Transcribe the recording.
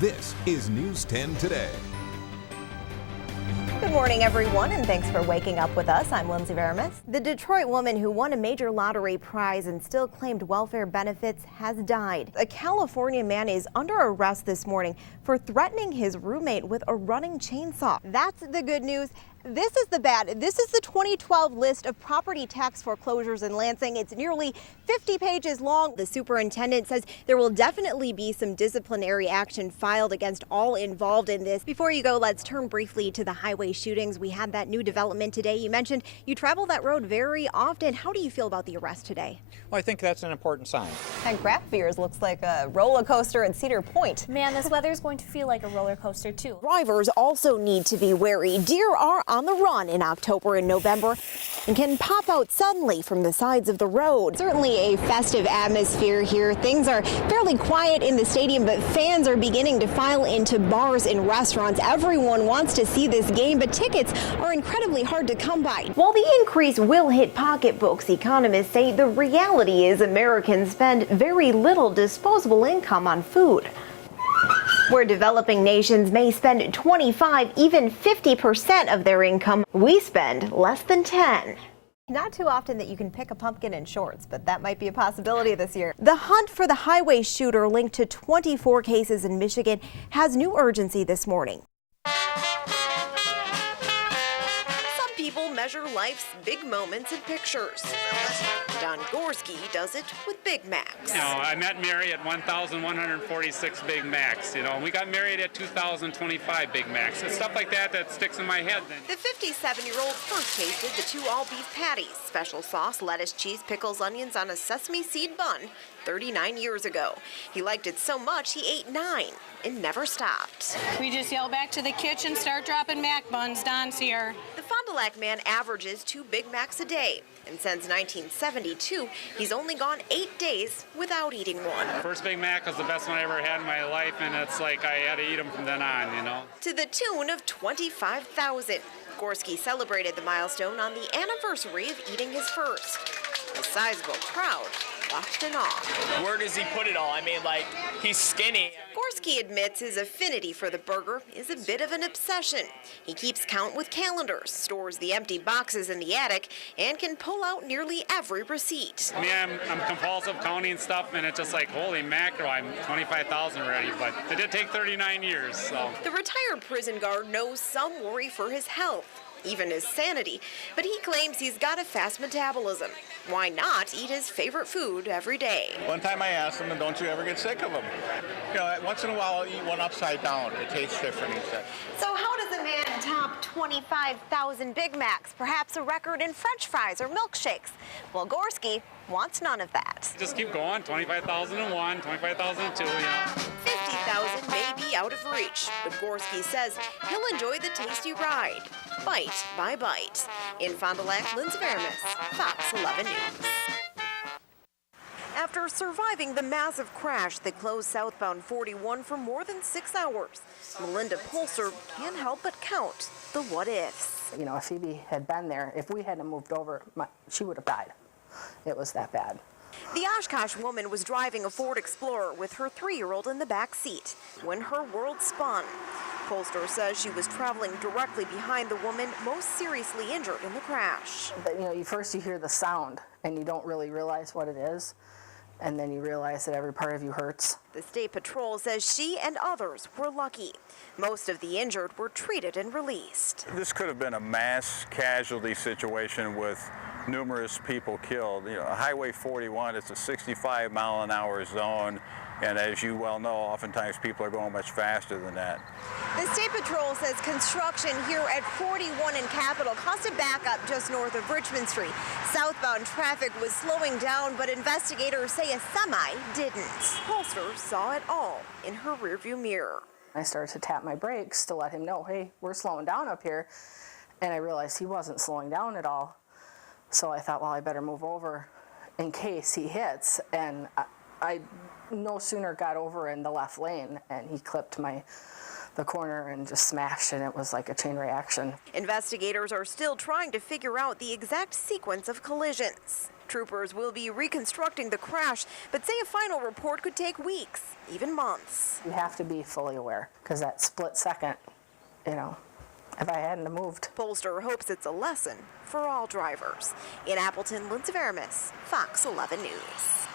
This is News 10 Today. Good morning, everyone, and thanks for waking up with us. I'm Lindsay Veramis. The Detroit woman who won a major lottery prize and still claimed welfare benefits has died. A California man is under arrest this morning for threatening his roommate with a running chainsaw. That's the good news. This is the bad. This is the 2012 list of property tax foreclosures in Lansing. It's nearly 50 pages long. The superintendent says there will definitely be some disciplinary action filed against all involved in this. Before you go, let's turn briefly to the highway shootings. We had that new development today. You mentioned you travel that road very often. How do you feel about the arrest today? Well, I think that's an important sign. And craft beers looks like a roller coaster at Cedar Point. Man, this weather's going to feel like a roller coaster too. Drivers also need to be wary. Deer are on the run in October and November and can pop out suddenly from the sides of the road. Certainly a festive atmosphere here. Things are fairly quiet in the stadium, but fans are beginning to file into bars and restaurants. Everyone wants to see this game, but tickets are incredibly hard to come by. While the increase will hit pocketbooks, economists say the reality is Americans spend very little disposable income on food. Where developing nations may spend 25, even 50% of their income, we spend less than 10. Not too often that you can pick a pumpkin in shorts, but that might be a possibility this year. The hunt for the highway shooter linked to 24 cases in Michigan has new urgency this morning. People measure life's big moments in pictures. Don Gorski does it with Big Macs. You know, I met Mary at 1,146 Big Macs, and we got married at 2,025 Big Macs. It's stuff like that sticks in my head. The 57-year-old first tasted the 2 all-beef patties, special sauce, lettuce, cheese, pickles, onions on a sesame seed bun 39 years ago. He liked it so much he ate 9 and never stopped. We just yell back to the kitchen, start dropping Mac buns. Don's here. The Fond du Lac man averages 2 Big Macs a day, and since 1972, he's only gone 8 days without eating one. First Big Mac was the best one I ever had in my life, and it's like I had to eat them from then on, To the tune of 25,000. Gorski celebrated the milestone on the anniversary of eating his first. A sizable crowd watched in awe. Where does he put it all? I mean, he's skinny. Gorski admits his affinity for the burger is a bit of an obsession. He keeps count with calendars, stores the empty boxes in the attic, and can pull out nearly every receipt. I mean, I'm compulsive counting stuff, and it's just like, holy mackerel, I'm 25,000 already, but it did take 39 years, so. The retired prison guard knows some worry for his health, even his sanity, but he claims he's got a fast metabolism. Why not eat his favorite food every day? One time I asked him, don't you ever get sick of them? Once in a while I'll eat one upside down. It tastes different, he said. So how does a man top 25,000 Big Macs, perhaps a record in French fries or milkshakes? Well, Gorski wants none of that. Just keep going, 25,001, 25,002, 50,000 may be out of reach, but Gorski says he'll enjoy the tasty ride, bite by bite. In Fond du Lac, Lindsay Veramis, Fox 11 News. After surviving the massive crash that closed southbound 41 for more than 6 hours, Melinda Pulser can't help but count the what-ifs. If Phoebe had been there, if we hadn't moved over, she would have died. It was that bad. The Oshkosh woman was driving a Ford Explorer with her 3-year-old in the back seat when her world spun. Polster says she was traveling directly behind the woman most seriously injured in the crash. First you hear the sound and you don't really realize what it is, and then you realize that every part of you hurts. The State Patrol says she and others were lucky. Most of the injured were treated and released. This could have been a mass casualty situation with numerous people killed. Highway 41, it's a 65-mile-an-hour zone, and as you well know, oftentimes people are going much faster than that. The State Patrol says construction here at 41 in Capitol caused a backup just north of Richmond Street. Southbound traffic was slowing down, but investigators say a semi didn't. Polster saw it all in her rearview mirror. I started to tap my brakes to let him know, hey, we're slowing down up here, and I realized he wasn't slowing down at all. So I thought, well, I better move over in case he hits, and I no sooner got over in the left lane, and he clipped the corner and just smashed, and it was like a chain reaction. Investigators are still trying to figure out the exact sequence of collisions. Troopers will be reconstructing the crash, but say a final report could take weeks, even months. You have to be fully aware, because that split second, you know, if I hadn't have moved. Polster hopes it's a lesson for all drivers. In Appleton, Lindsay Veramis, Fox 11 News.